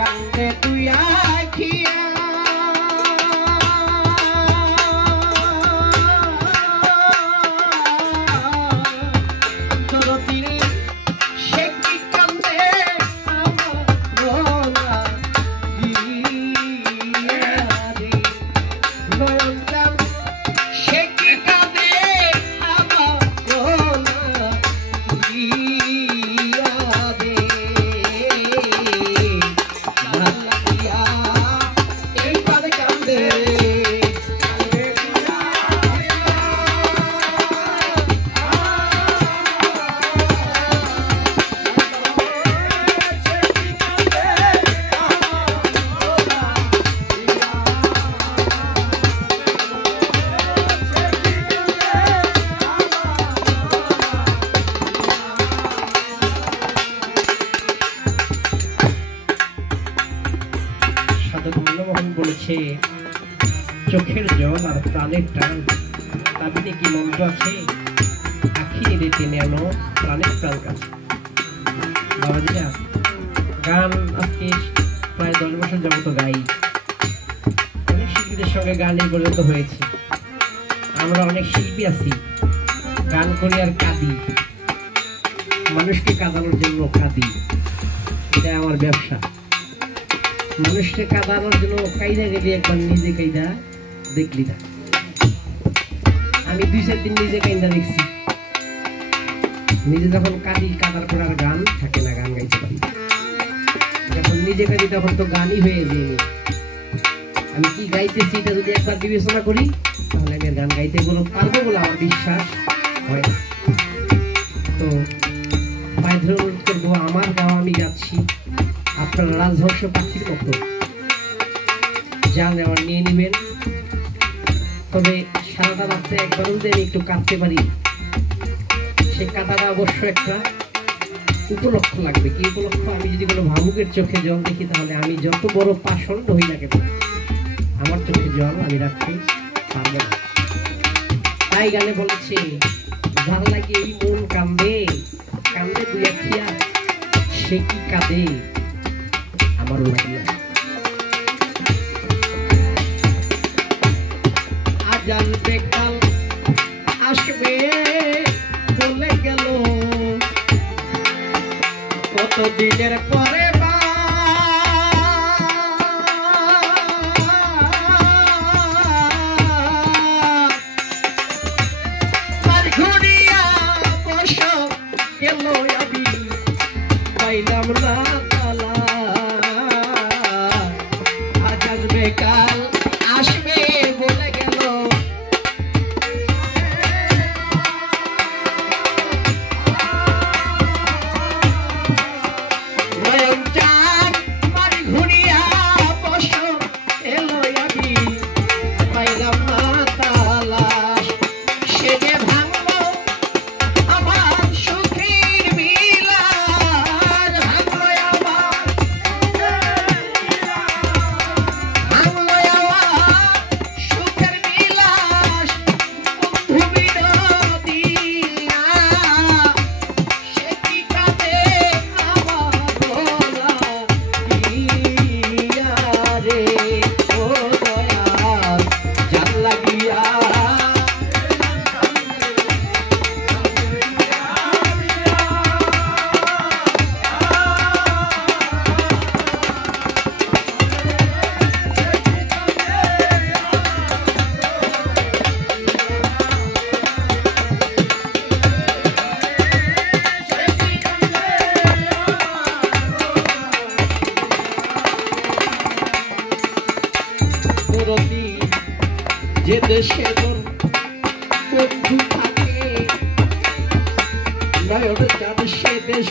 কান্দে তুই আখিয়া বলেছে চোখের জল আর প্রাণের টান তাবিতে কি মন্ত্র আছে আখি নিরে টেনে আনো প্রাণের প্রাণ কাছে। বাবাজিরা গান আজকে প্রায় 10 বছর যাবত গাই, অনেক শিল্পীদের সঙ্গে গান এই পর্যন্ত হয়েছে। আমরা অনেক শিল্পী আছি, গান করি আর কাঁদি, মানুষকে কাঁদানোর জন্য কাঁদি, এটা আমার ব্যবসা। মানুষকে কাঁদানোর জন্য কায়দা গেলি একবার নিজে কায়দা দেখলি না। আমি 2-4 দিন নিজে কায়দা দেখছি, নিজে যখন কাঁদি কাঁদার পর আর গান থাকে না, গান গাইতে পারি। যখন নিজে কাঁদি তখন তো গানই হয়ে যায়। আমি কি গাইতেছি এটা যদি একবার বিবেচনা করি তাহলে আমি গান গাইতে পারবো বলে আমার বিশ্বাস হয় না। তো পায়ে ধরে অনুরোধ করবো, আমার গাওয়া আমি গাচ্ছি, আপনারা রাজহংস পাখির মতো যা নেওয়ার নিয়ে নেবেন। তবে সারাটা রাত্রে একবারও যদি আমি একটু কাঁদতে পারি, সে কাঁদাটা অবশ্য একটা উপলক্ষ লাগবে। কি উপলক্ষ? আমি যদি কোনো ভাবুকের চোখে জল দেখি তাহলে আমি যত বড় পাষণ্ড হই না কেন আমার চোখে জল আমি রাখতে পারবো না। তাই গানে বলেছে, যার লাগে এই মন কান্দে কান্দে দুই আখিয়া, সে কি কাঁদে আমারও লাগিয়া। আজ আসবে কাল আসবে বলে গেল, কতদিনের পরে পাইলাম না তালা। আজ আসবে কাল আসবে বলে গেল, নয়ন চাঁদ বাড়ি ঘুরিয়া বসো এলো আমি পাইলাম না তালা। সে যে ভাঙলো আমার সুখের বিলাস, ভাঙলো আমার সুখের বিলাস, বন্ধু বিনোদিনা সে কি কাঁদে আমার গলা দিয়া রে। ও দয়াল জান লাগিয়া যে দেশে বন্ধু থাকে, নয়ন চাঁদ সে দেশ